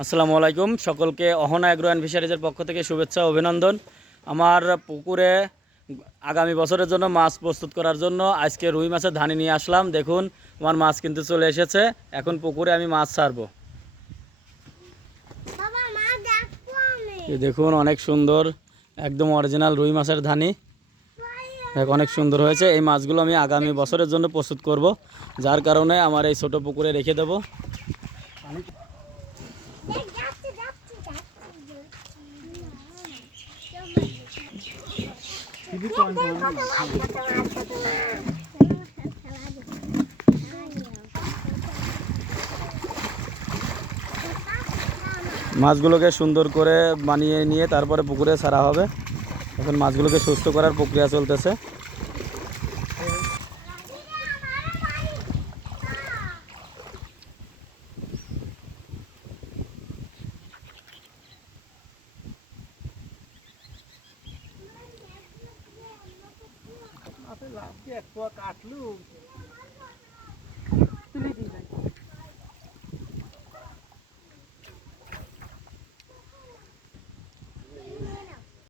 আসসালামু আলাইকুম সকলকে অহনা এগ্রো অ্যান্ড ফিশারিজের পক্ষ থেকে শুভেচ্ছা অভিনন্দন। আমার পুকুরে আগামী বছরের জন্য মাছ প্রস্তুত করার জন্য আজকে রুই মাছের ধানি নিয়ে আসলাম। দেখুন আমার মাছ কিন্তু চলে এসেছে। এখন পুকুরে আমি মাছ ছাড়বো। এই দেখুন অনেক সুন্দর, একদম অরিজিনাল রুই মাছের ধানি। অনেক সুন্দর হয়েছে। এই মাছগুলো আমি আগামী বছরের জন্য প্রস্তুত করব, যার কারণে আমার এই ছোট পুকুরে রেখে দেবো। মাছগুলোকে সুন্দর করে বানিয়ে নিয়ে তারপরে পুকুরে ছাড়া হবে। এখন মাছগুলোকে সুস্থ করার প্রক্রিয়া চলতেছে। কাটলু তুলে দিই